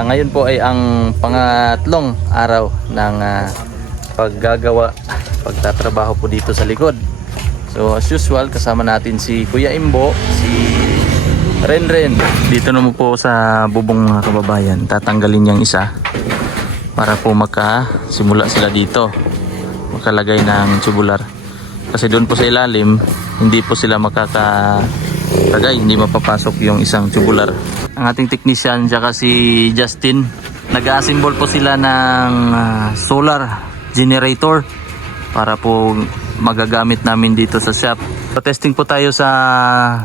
Ngayon po ay ang pangatlong araw ng pagtatrabaho po dito sa likod. So as usual, kasama natin si Kuya Imbo, si Renren. Dito naman po sa bubong mga kababayan, tatanggalin yung isa para po makasimula sila dito, makalagay ng tubular. Kasi doon po sa ilalim, hindi po sila makakagay, hindi mapapasok yung isang tubular. Ang ating technician tsaka si Justin, nag-assemble po sila ng solar generator para po magagamit namin dito sa shop. So, testing po tayo sa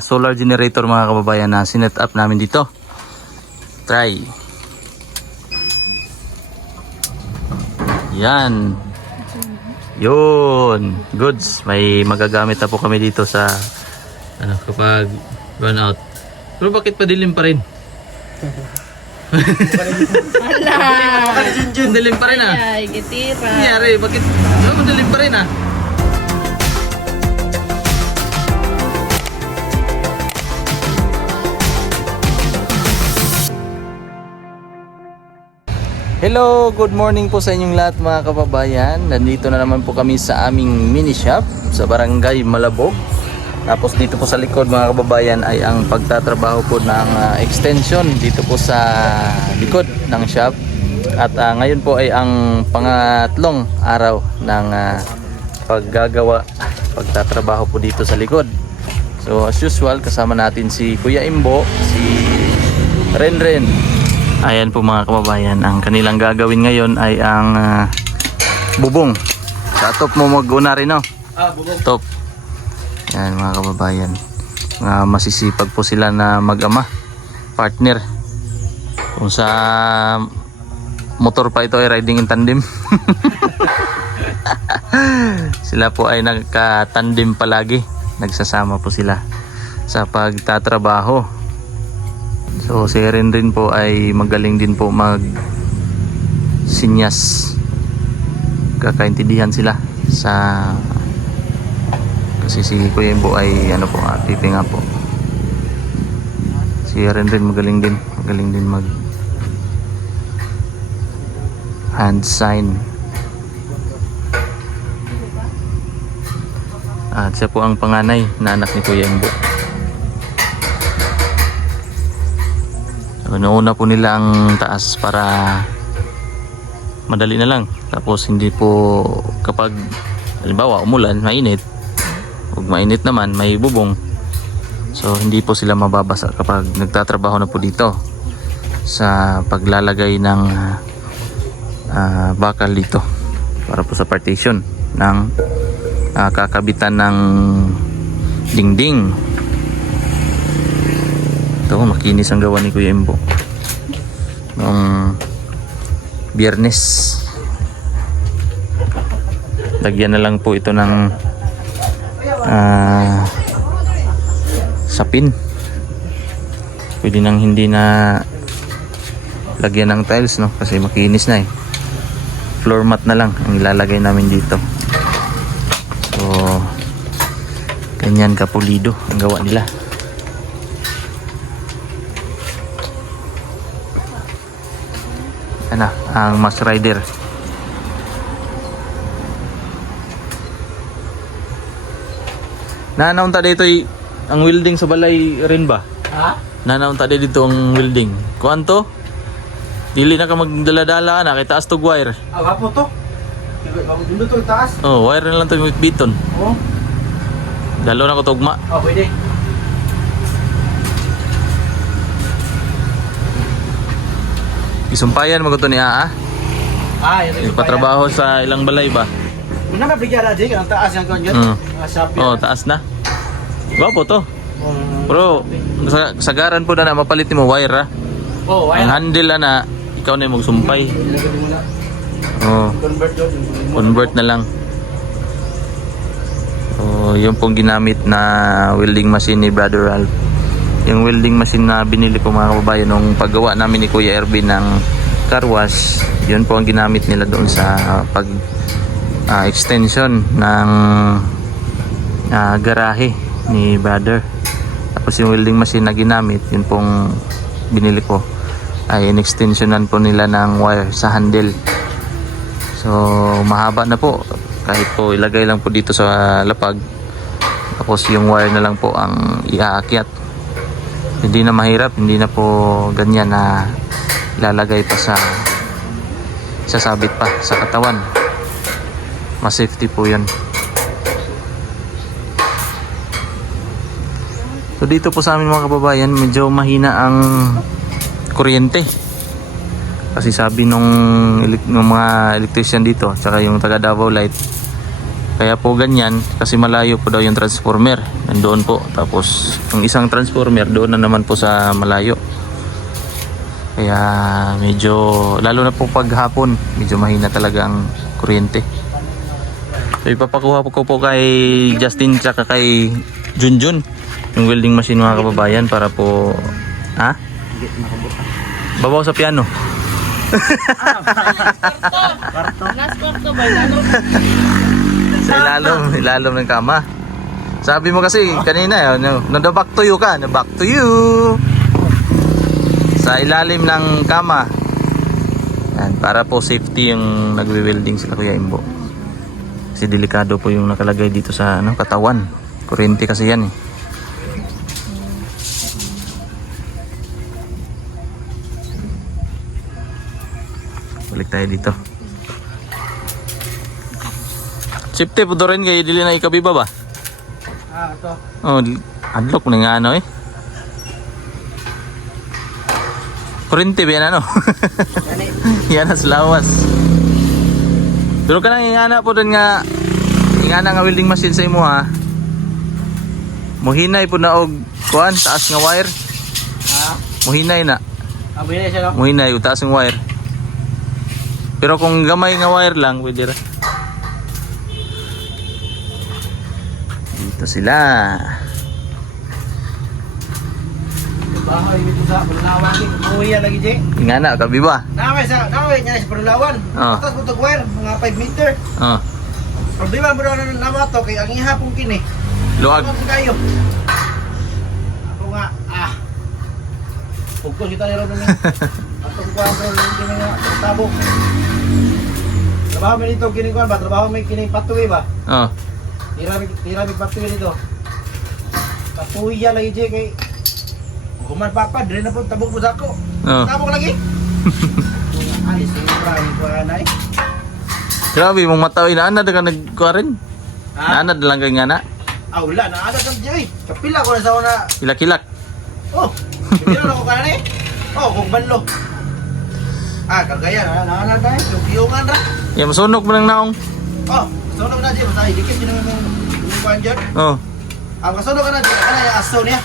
solar generator mga kababayan na sinet up namin dito. Try. Yan. Yun. Goods. May magagamit na po kami dito sa kapag run out. Pero bakit padilim pa rin? Hala! Dilim pa rin ah. Ay, gitira. Nangyari, bakit? Madilim pa rin ah. Hello, good morning po sa inyong lahat mga kababayan. Nandito na naman po kami sa aming mini shop sa Barangay Malabog. Tapos dito po sa likod mga kababayan ay ang pagtatrabaho po ng extension dito po sa likod ng shop. At ngayon po ay ang pangatlong araw ng pagtatrabaho po dito sa likod. So as usual, kasama natin si Kuya Imbo, si Renren. Ayan po mga kababayan, ang kanilang gagawin ngayon ay ang bubong. Sa top mo mag-una rin, no? Bubong. Top. Ayan mga kababayan, masisipag po sila na mag-ama, partner. Kung sa motor pa ito ay riding in tandem. Sila po ay nagka-tandem palagi, nagsasama po sila sa pagtatrabaho. So si Renren po ay magaling din po mag sinyas, kakaintindihan sila sa, kasi si Kuya Imbo ay pipi nga po. Si Renren magaling din mag hand sign. At siya po ang panganay na anak ni Kuya Imbo. Una po nila ang taas para madali na lang. Tapos hindi po, kapag halimbawa umulan, mainit, huwag mainit naman, may bubong. So hindi po sila mababasa kapag nagtatrabaho na po dito sa paglalagay ng bakal dito para po sa partition ng kakabitan ng dingding. Ito, makinis ang gawa ni Kuya Imbo noong Biyernes. Lagyan na lang po ito ng sapin. Pwede nang hindi na lagyan ng tiles, no? Kasi makinis na eh. Floor mat na lang ang ilalagay namin dito. So ganyan kapulido ang gawa nila. Ang Mas Rider. Nanaunta dito ang welding sa balay rin ba? Ha? Nanaunta dito ang welding. Kuan to? Dili na ka magdala-dala na kay taas to wire. Gapo to. Dito to taas. Oh, wire na lang to with biton. Oh. Dalo na ko tugma. Pwede. Isumpayan mo ko to ni Aa. Yun. Patrabaho sa ilang balay ba? Una ba bigyan natin ang taas yang kanyo? Oh, taas na. Gwapo to. Bro, sagaran po na mapalit mo wire ha. Oh, Ang handle na ikaw na yung magsumpay. Oh, convert na lang. Oh, yung pong ginamit na welding machine ni Brother Ralph. Yung welding machine na binili ko mga kababayan nung paggawa namin ni Kuya Ervin ng car wash, yun po ang ginamit nila doon sa pag extension ng garahe ni Brother. Tapos yung welding machine na ginamit, yun pong binili ko ay in-extensionan po nila ng wire sa handle. So mahaba na po, kahit po ilagay lang po dito sa lapag, tapos yung wire na lang po ang iaakyat. Hindi na mahirap, hindi na po ganyan na ilalagay pa sa sasabit pa sa katawan. Mas safety po yun. So dito po sa amin mga kababayan, medyo mahina ang kuryente. Kasi sabi nung mga electrician dito, tsaka yung taga Davao Light, kaya po ganyan kasi malayo po daw yung transformer. Nandoon po. Tapos yung isang transformer doon na naman po sa malayo. Kaya medyo, lalo na po paghapon, medyo mahina talaga ang kuryente. So ipapakuha ko po kay Justin tsaka kay Junjun yung welding machine mga kababayan para po babaw sa piano. Last kwarto ba? Ano? Sa ilalim ng kama. Sabi mo kasi kanina na back to you ka, na back to you. Sa ilalim ng kama. Yan, para po safety yung nagwe-welding sila Kuya Imbo. Kasi delikado po yung nakalagay dito sa katawan. Kuryente kasi yan eh. Balik tayo dito. Safety po rin kayo dili na ikabiba ba? Ito. Oh, unlock mo nga eh. Kuryente ba yan Yan as lawas. Pero kanang ingana po dun nga welding machine sa imo ha. Muhinay po na og kuan taas nga wire. Muhinay na. Abili siya no. Muhinay og taas nga wire. Pero kung gamay nga wire lang pwede ra. Dito sila. Bahay dito sa Palawan ni kuya lagi je. Ingana kabi ba? Naway niya sa Palawan. Ah. Tapos putog wire mga 5 meter. Oh. Problema mo daw na namato kay ang ihapon kini. Luag. Ano kayo? Ako nga Pugkos kita ron ni. Atong kwadro kini nga tabok. Trabaho mi dito kini kuan ba? Trabaho mi kini patuwi ba? Oh. Tira mi patuwi dito. Patuwi ya lagi je kay kuman papa dire na po tabok mo sako. Oh. Tabok lagi. Alis ni Ibrahim ko anay. Grabe mong mataw inaanad ka nagkuarin. Naanad lang kay ngana. Wala na ada kan jay. Kapila ko na sa una. Kilak-kilak. Oh. Hindi na ako kanani. Oh, kung banlo. Kagaya na tayo. Yung ra. Ya masunog mo ng naong. Oh, sunog na dyan. Basta idikit yun yung kuhan dyan. Oh. Ang kasunog ka na dyan. Kana yung aso niya.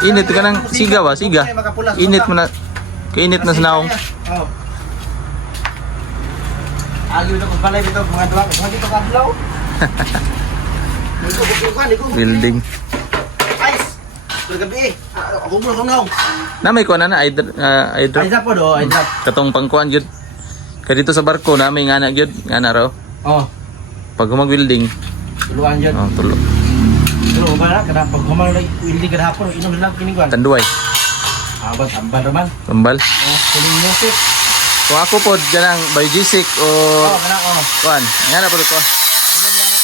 Init ka ng siga ba? Siga. Init mo na. Kainit na sa naong. Oh. Aliw na kung balay dito. Mga duwa. Mga dito kadlaw. Building. Ice. Bergabi. Ako mo naong. Na may kuha na drop. Ay po do. Ay drop. Katong pangkuhan yun. Kaya dito sa barko na may ngana yun. Ngana raw. Oh. Pag mag-building. Tuluan dyan. Oh, tulo. Pero ba na? Kada pag kumang hindi ka hapon. Inom na lang kiniguan. Tanduay. Abang tambal naman. Tambal. Oh, kuling music. Kung ako po ganang by G-Sick o Oh, kana oh. kuhan. Ngana po ko. Inom na na.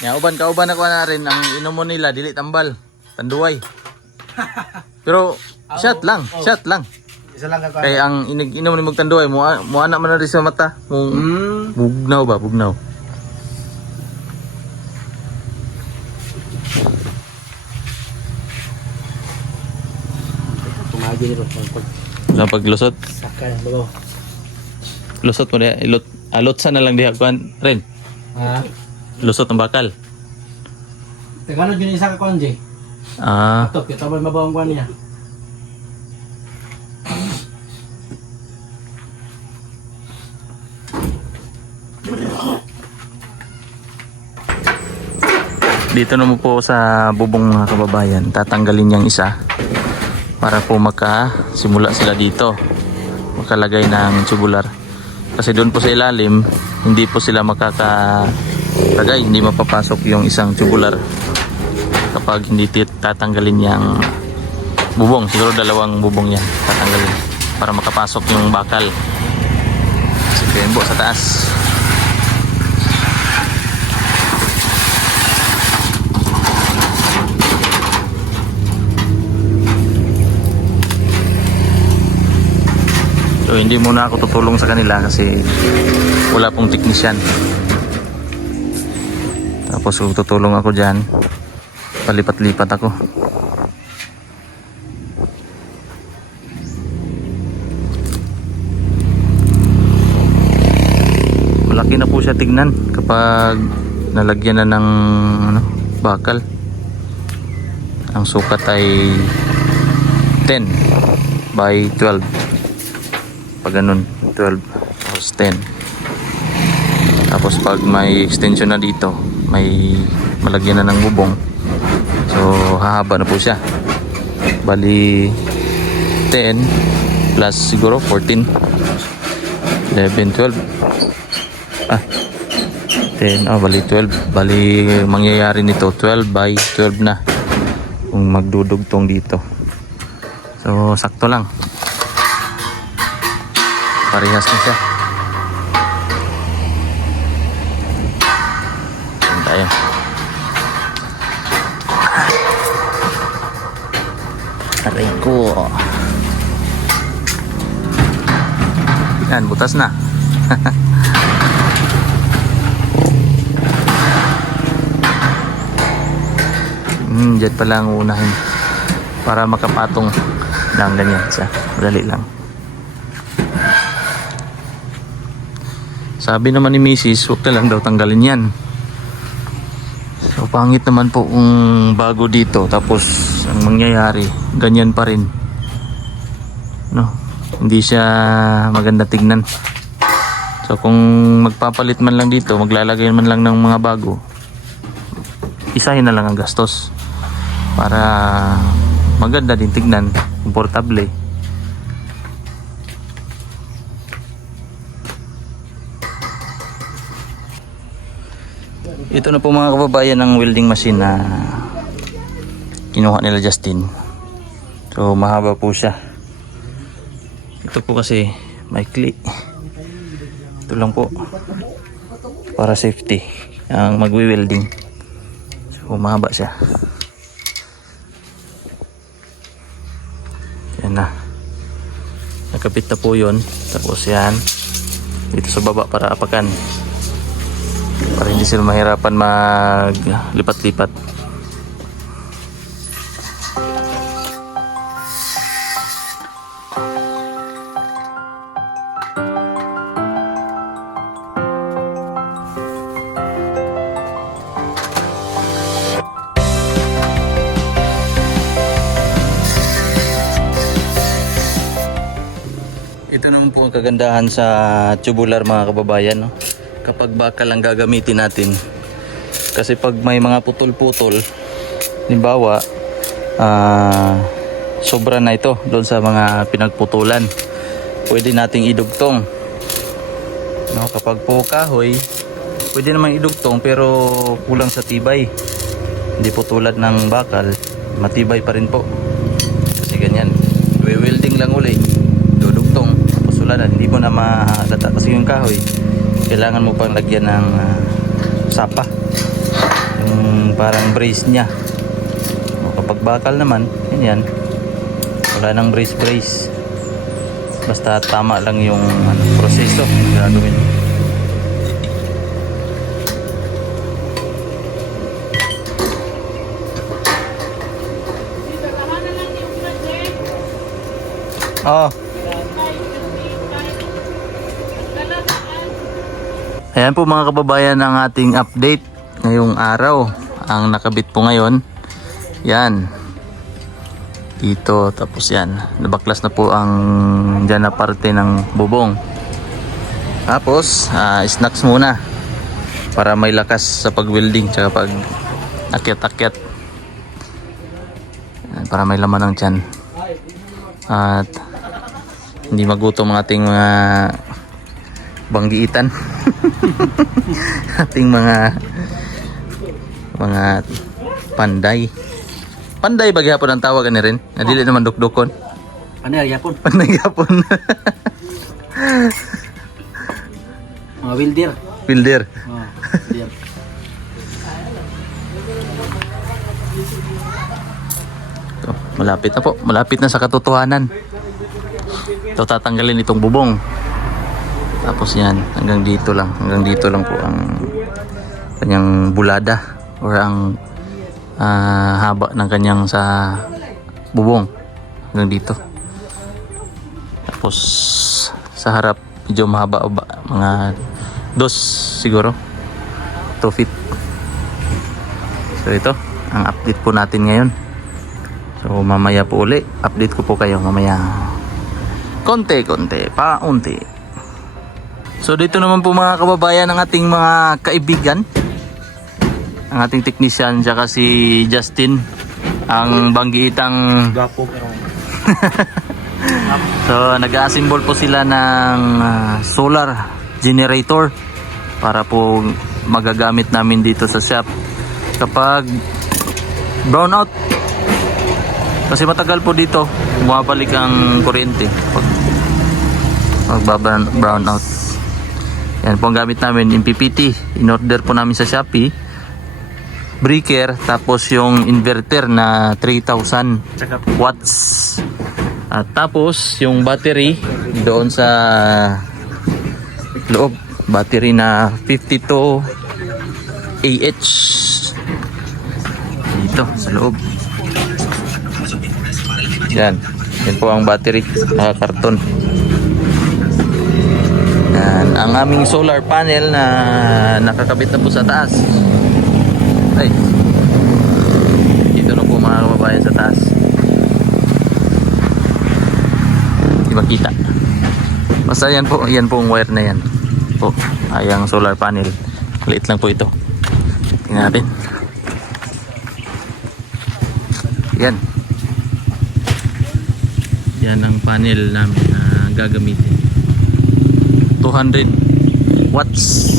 Ya, kauban ako na rin ang inom mo nila dili tambal, tanduay. Pero shot lang, shot lang. Isa lang ka. Kay ang inom ni mog tanduay mo ana man na rin sa mata. Mong bugnaw ba, bugnaw. Tumagi ni Ron. Sa paglusot, Sakay lo. lusot mo diha, alot sa na lang diha kuan rin. Lusot ang bakal. Tagalog yun isa ka konje. Ito, kita ba mabawang kuan niya? Dito naman po sa bubong mga kababayan, tatanggalin yung isa para po makasimula sila dito, makalagay ng tubular. Kasi doon po sa ilalim, hindi po sila makakalagay, hindi mapapasok yung isang tubular kapag hindi tatanggalin yung bubong. Siguro dalawang bubong yan tatanggalin para makapasok yung bakal. Si Kuya sa taas. So hindi muna ako tutulong sa kanila kasi wala pong technician. Tapos kung tutulong ako dyan, palipat-lipat ako. Malaki na po siya tignan kapag nalagyan na ng bakal. Ang sukat ay 10 by 12. Pag ganun, 12 tapos 10. Tapos pag may extension na dito, may malagyan na ng bubong, so hahaba na po siya. Bali 10 plus siguro 14, 11, 12. 10, bali 12. Bali mangyayari nito 12 by 12 na kung magdudugtong dito. So sakto lang, parehas na siya. Yan tayo. Aray ko. Yan, butas na. Diyan pala ang unahin para makapatong lang ganyan siya. Madali lang. Sabi naman ni Mrs. huwag na lang daw tanggalin yan. So pangit naman po kung bago dito tapos ang mangyayari ganyan pa rin, no? Hindi siya maganda tignan. So kung magpapalit man lang dito, maglalagay man lang ng mga bago, isahin na lang ang gastos para maganda din tignan, komportable. Ito na po mga kababayan ang welding machine na kinuha nila Justin. So mahaba po siya. Ito po kasi maikli. Ito lang po para safety ang magwi-welding. So mahaba siya. Yan na. Nakapit na po yun. Tapos yan dito sa baba para apakan, para hindi sila mahirapan maglipat-lipat. Ito naman po ang kagandahan sa tubular mga kababayan, no? Kapag bakal lang gagamitin natin, kasi pag may mga putol-putol, halimbawa sobra na ito doon sa mga pinagputulan, pwede nating idugtong, no? Kapag po kahoy, pwede namang idugtong pero kulang sa tibay, hindi po tulad ng bakal, matibay pa rin po. Kasi ganyan, welding lang uli, dudugtong, tapos wala na, hindi mo na mahalata kasi yung kahoy kailangan mo pang lagyan ng sapa, yung parang brace nya. O, kapag bakal naman, yan, wala nang brace, basta tama lang yung proseso na gagawin. Ayan po mga kababayan ang ating update ngayong araw. Ang nakabit po ngayon, yan dito, tapos yan nabaklas na po ang dyan na parte ng bubong. Tapos snacks muna para may lakas sa pag-welding tsaka pag akyat-akyat. Yan, para may laman ng tiyan. At hindi magutom ang ating mga banggiitan. Ating mga panday. Panday ba gyapon ang tawag ani rin? Dili naman dukdukon. Ano yan po? Panday gyapon. Mga wilder. Wilder. Wilder. Ito, malapit na po. Malapit na sa katotohanan. Ito tatanggalin itong bubong. Tapos yan, hanggang dito lang. Hanggang dito lang po ang kanyang bulada or ang haba ng kanyang sa bubong. Hanggang dito. Tapos sa harap medyo mahaba, mga 2 siguro 2 feet. So ito ang update po natin ngayon. So mamaya po uli update ko po kayo mamaya konti-konti paunti. So dito naman po mga kababayan ang ating mga kaibigan, ang ating technician tsaka si Justin, ang banggiitang Gapo pero so nag-assemble po sila ng solar generator para po magagamit namin dito sa shop kapag brownout, kasi matagal po dito bumabalik ang kuryente pag magba-brownout. Yan po ang gamit namin, yung PPT in order po namin sa Shopee, breaker, tapos yung inverter na 3,000 watts. At tapos yung battery doon sa loob, battery na 52 AH dito sa loob. Yan po ang battery, karton. Yan ang aming solar panel na nakakabit na po sa taas. Ay, dito na po mga kababayan sa taas. Di makita. Basta yan po ang wire na yan po, ay ang solar panel. Maliit lang po ito. Tingnan natin. Yan ang panel namin na gagamitin. 200 watts.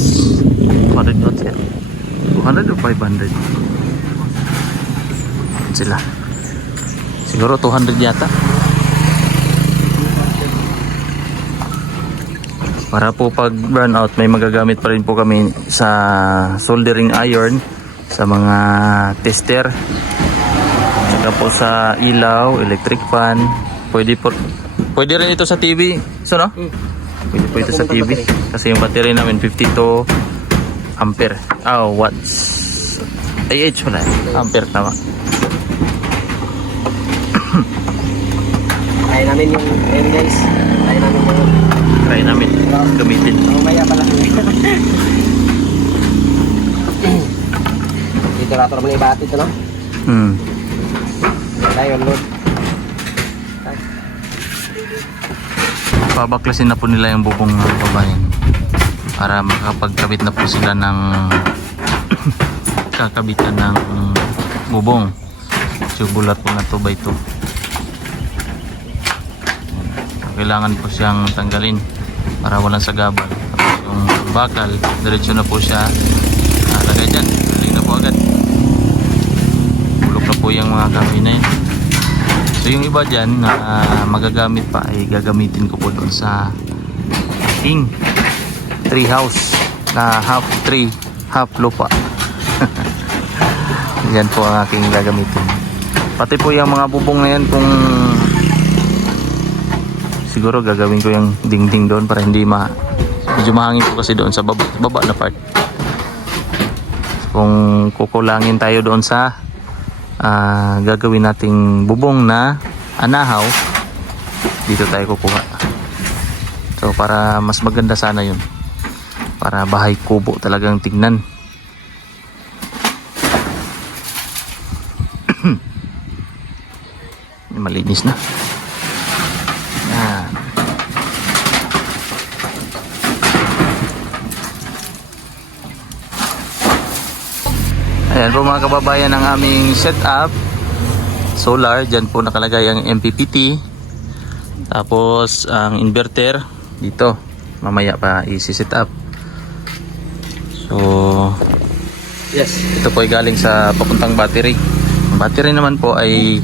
200 watts yan. 200 o 500? Sila. Siguro 200 yata. Para po pag burnout may magagamit pa rin po kami sa soldering iron, sa mga tester, saka po sa ilaw, electric fan. Pwede rin ito sa TV. So no? Pwede po ito sa TV kasi yung battery namin 52 ampere. Watts. AH pala. Ampere tama. try namin yung guys. Try namin gamitin. Mamaya pala. Dito rato naman yung bati ito, no? Tayo, load. Pabaklasin na po nila yung bubong ng babayan para makapagkabit na po sila ng kakabitan ng bubong. Tubular po na 2x2. Kailangan po siyang tanggalin para walang sagabal. Tapos yung bakal, diretso na po siya lagay dyan. Galing na po agad. Bulok na po yung mga kahoy na yun. So yung iba dyan na magagamit pa ay gagamitin ko po doon sa aking tree house na half tree, half lupa. Yan po ang aking gagamitin. Pati po yung mga bubong na yan, kung siguro gagawin ko yung dingding doon para hindi medyo mahangin po kasi doon sa baba na part. Kung kukulangin tayo doon sa gagawin nating bubong na anahaw, dito tayo kukuha. So para mas maganda sana yun, para bahay kubo talagang tignan. Malinis na. Yan. Ayan po mga kababayan ang aming setup. Solar, dyan po nakalagay ang MPPT. Tapos ang inverter dito. Mamaya pa isi-set up. So, yes, ito po ay galing sa papuntang battery. Ang battery naman po ay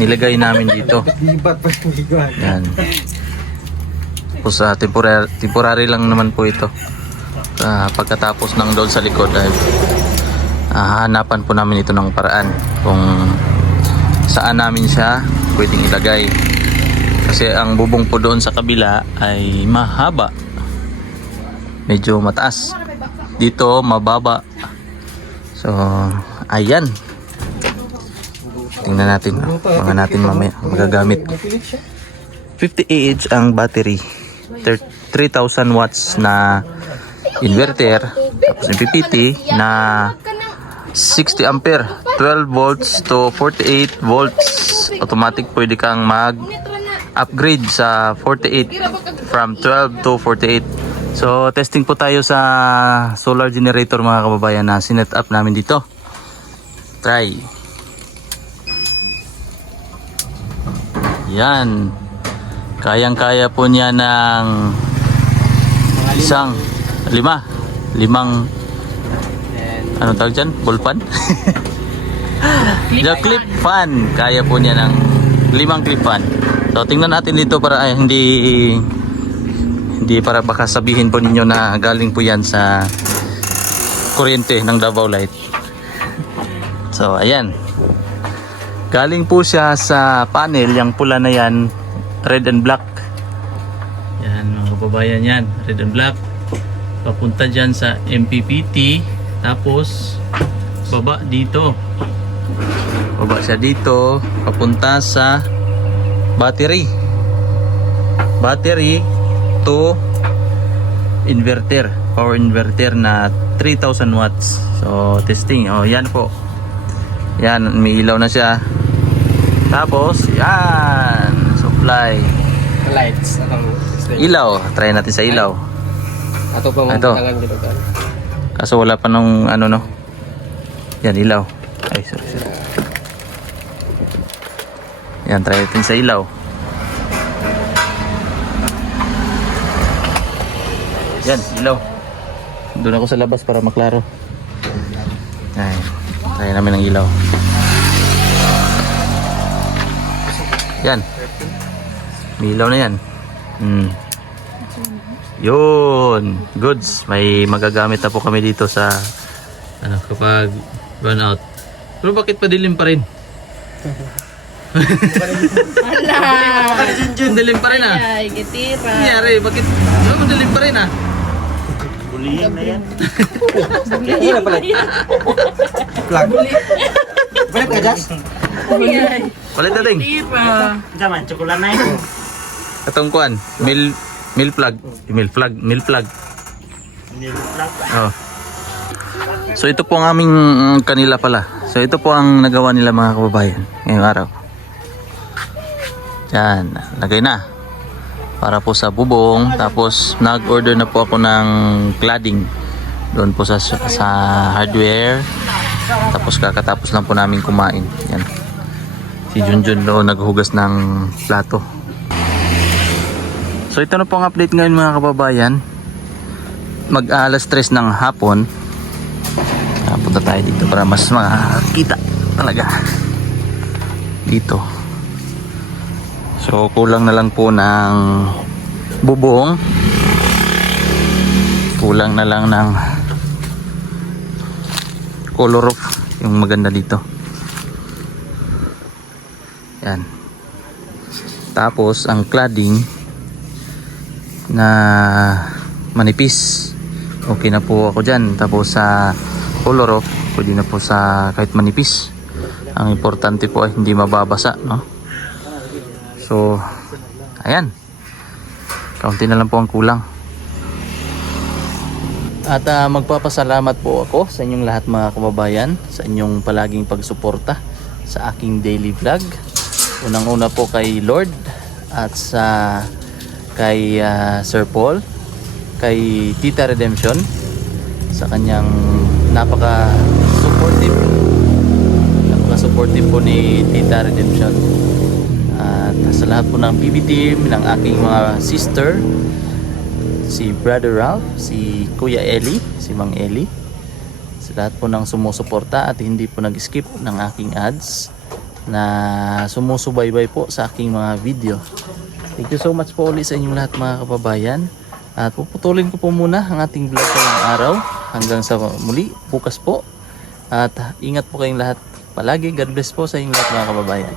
nilagay namin dito. Libat pa yung ligat. Yan. Tapos temporary lang naman po ito. Pagkatapos ng doon sa likod ay hanapan po namin ito ng paraan kung saan namin siya pwedeng ilagay. Kasi ang bubong po doon sa kabila ay mahaba. Medyo mataas. Dito mababa. So, ayan. Tingnan natin. Mga natin mamaya magagamit. 50 Ah ang battery. 3,000 watts na inverter. Tapos MPPT na 60 ampere. 12 volts to 48 volts. Automatic pwede kang mag-upgrade sa 48 from 12 to 48. So, testing po tayo sa solar generator mga kababayan na sinet up namin dito. Try. Yan. Kayang-kaya po niya ng limang ano tawag dyan? Ball fan? The clip fan. Kaya po niya ng 5 clip fan. So tingnan natin dito para hindi para baka sabihin po ninyo na galing po yan sa kuryente ng Davao Light. So ayan. Galing po siya sa panel, yung pula na yan, red and black. Yan mga kababayan yan, red and black. Papunta dyan sa MPPT. Tapos baba dito. Baba siya dito. Papunta sa battery. Battery to inverter. Power inverter na 3,000 watts. So testing. Oh, yan po. Yan, may ilaw na siya. Tapos, yan. Supply. Lights. Ilaw. Try natin sa ilaw. Ato pa Ito. dito kan. Kaso wala pa nung ano no. Yan, ilaw. Ay, sorry. Yan, try natin sa ilaw. Yan, ilaw. Doon ako sa labas para maklaro. Ay, try namin ng ilaw. Yan. May ilaw na yan. Yun. Goods. May magagamit na po kami dito sa ano, kapag run out. Pero bakit padilim pa rin? Ala! Dilim pa rin ah. Ay, gitira. Nangyari, bakit? Ano dilim pa rin ah? Bulihin na yan. Iya pala. Plug. Balik ka, Jas? Ay, Palit na ding. gitira. Jaman, tsukulan na yun. Itong kuan, milk plug. Oh. So ito po ang aming kanila pala. So ito po ang nagawa nila mga kababayan ngayong araw. Yan, lagay na. Para po sa bubong. Tapos nag-order na po ako ng cladding. Doon po sa hardware. Tapos kakatapos lang po namin kumain. Yan. Si Junjun doon naghugas ng plato. So ito na po ang update ngayon mga kababayan. Mag-alas 3 ng hapon. Punta tayo dito para mas makakita talaga dito. So kulang na lang po ng bubong. Kulang na lang ng color roof yung maganda dito. Yan. Tapos ang cladding na manipis. Okay na po ako dyan. Tapos sa color roof, pwede na po sa kahit manipis. Ang importante po ay hindi mababasa, no? So, ayan. Kaunti na lang po ang kulang. At magpapasalamat po ako sa inyong lahat mga kababayan, sa inyong palaging pagsuporta sa aking daily vlog. Unang-una po kay Lord at kay Sir Paul, kay Tita Redemption sa kanyang napaka napaka-supportive. Napaka-supportive po ni Tita Redemption. At sa lahat po ng PB team, ng aking mga sister, si Brother Ralph, si Kuya Eli, si Mang Eli, sa lahat po ng sumusuporta at hindi po nag-skip ng aking ads, na sumusubaybay po sa aking mga video. Thank you so much po ulit sa inyong lahat mga kababayan. At puputulin ko po muna ang ating vlog ngayong araw. Hanggang sa muli, bukas po. At ingat po kayong lahat palagi. God bless po sa inyong lahat mga kababayan.